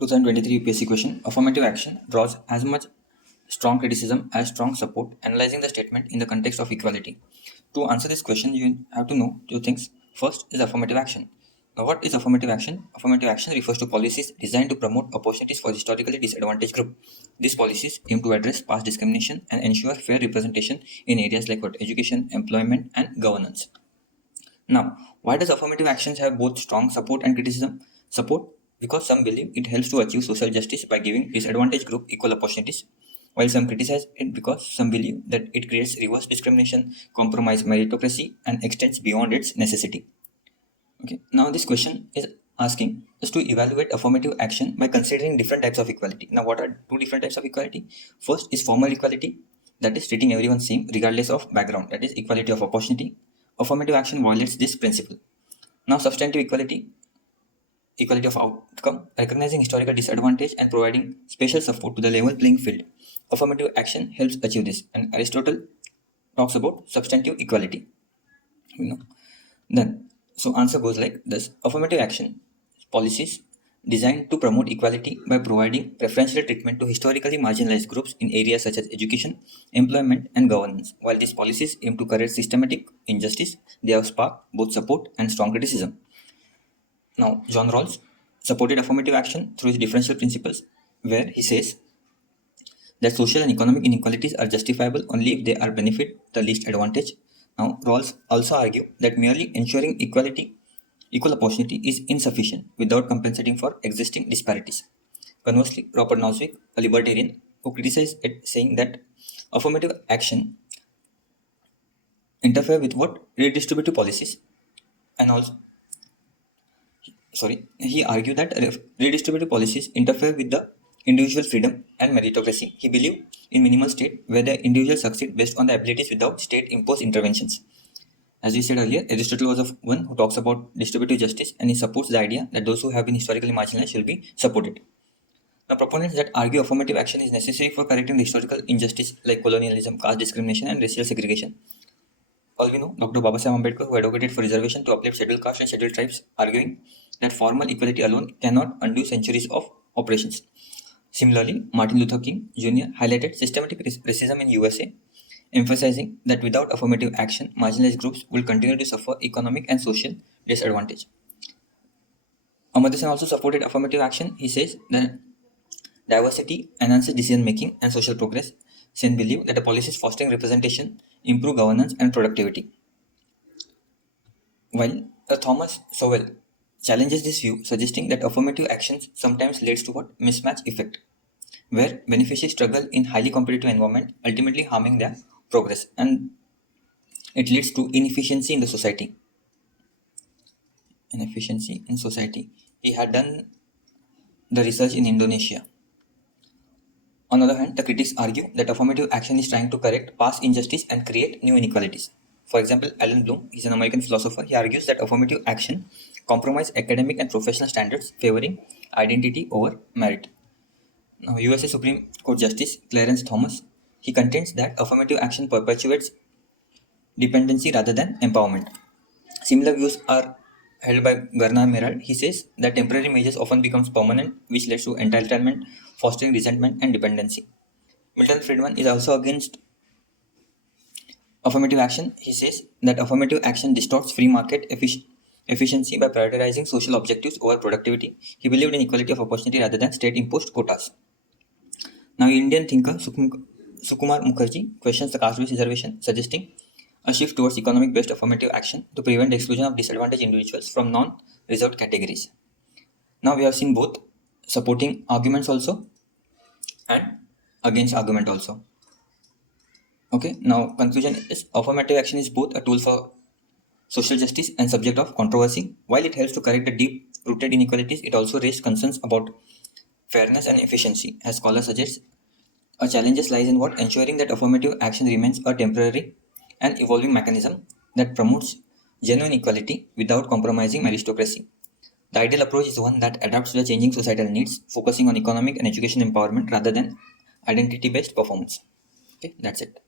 2023 UPSC question. Affirmative action draws as much strong criticism as strong support, analyzing the statement in the context of equality. To answer this question, you have to know two things. First is affirmative action. Now, what is affirmative action? Affirmative action refers to policies designed to promote opportunities for historically disadvantaged groups. These policies aim to address past discrimination and ensure fair representation in areas like education, employment, and governance. Now, why does affirmative actions have both strong support and criticism? Support because some believe it helps to achieve social justice by giving disadvantaged group equal opportunities, while some criticize it because some believe that it creates reverse discrimination, compromise meritocracy, and extends beyond its necessity. Okay. Now this question is asking us to evaluate affirmative action by considering different types of equality. Now, what are two different types of equality? First is formal equality, that is treating everyone same regardless of background, that is equality of opportunity. Affirmative action violates this principle. Now, substantive equality, equality of outcome, recognizing historical disadvantage and providing special support to the level playing field. Affirmative action helps achieve this, and Aristotle talks about substantive equality. You know, then so answer goes like this: affirmative action policies designed to promote equality by providing preferential treatment to historically marginalized groups in areas such as education, employment, and governance. While these policies aim to correct systematic injustice, they have sparked both support and strong criticism. Now, John Rawls supported affirmative action through his differential principles, where he says that social and economic inequalities are justifiable only if they are benefit the least advantage. Now, Rawls also argue that merely ensuring equal opportunity is insufficient without compensating for existing disparities. Conversely, Robert Nozick, a libertarian, who criticized it, saying that affirmative action interfere with what redistributive policies, and also he argued that redistributive policies interfere with the individual freedom and meritocracy. He believed in minimal state where the individual succeed based on the abilities without state imposed interventions. As we said earlier, Aristotle was the one who talks about distributive justice, and he supports the idea that those who have been historically marginalized shall be supported. Now, proponents that argue affirmative action is necessary for correcting the historical injustice like colonialism, caste discrimination, and racial segregation. All we know, Dr. Babasaheb Ambedkar, who advocated for reservation to uplift scheduled castes and scheduled tribes, arguing that formal equality alone cannot undo centuries of oppressions. Similarly, Martin Luther King Jr. highlighted systematic racism in USA, emphasizing that without affirmative action, marginalized groups will continue to suffer economic and social disadvantage. Amartya Sen also supported affirmative action. He says that diversity enhances decision making and social progress. Sen believed that the policies fostering representation improve governance and productivity. While Thomas Sowell challenges this view, suggesting that affirmative actions sometimes leads to what mismatch effect, where beneficiaries struggle in highly competitive environment, ultimately harming their progress, and it leads to inefficiency in the society. Inefficiency in society. He had done the research in Indonesia. On the other hand, the critics argue that affirmative action is trying to correct past injustice and create new inequalities. For example, Alan Bloom is an American philosopher. He argues that affirmative action compromises academic and professional standards, favoring identity over merit. Now, USA Supreme Court Justice Clarence Thomas, he contends that affirmative action perpetuates dependency rather than empowerment. Similar views are held by Garnar Merald. He says that temporary measures often becomes permanent, which leads to entitlement, fostering resentment and dependency. Milton Friedman is also against affirmative action. He says that affirmative action distorts free market efficiency by prioritizing social objectives over productivity. He believed in equality of opportunity rather than state-imposed quotas. Now, Indian thinker Sukumar Mukherjee questions the caste-based reservation, suggesting a shift towards economic-based affirmative action to prevent the exclusion of disadvantaged individuals from non-reserved categories. Now, we have seen both supporting arguments also and against argument also. Okay, now conclusion is affirmative action is both a tool for social justice and subject of controversy. While it helps to correct the deep-rooted inequalities, it also raised concerns about fairness and efficiency. As scholars suggest, a challenge lies in what ensuring that affirmative action remains a temporary and evolving mechanism that promotes genuine equality without compromising meritocracy. The ideal approach is one that adapts to the changing societal needs, focusing on economic and education empowerment rather than identity-based performance. Okay, that's it.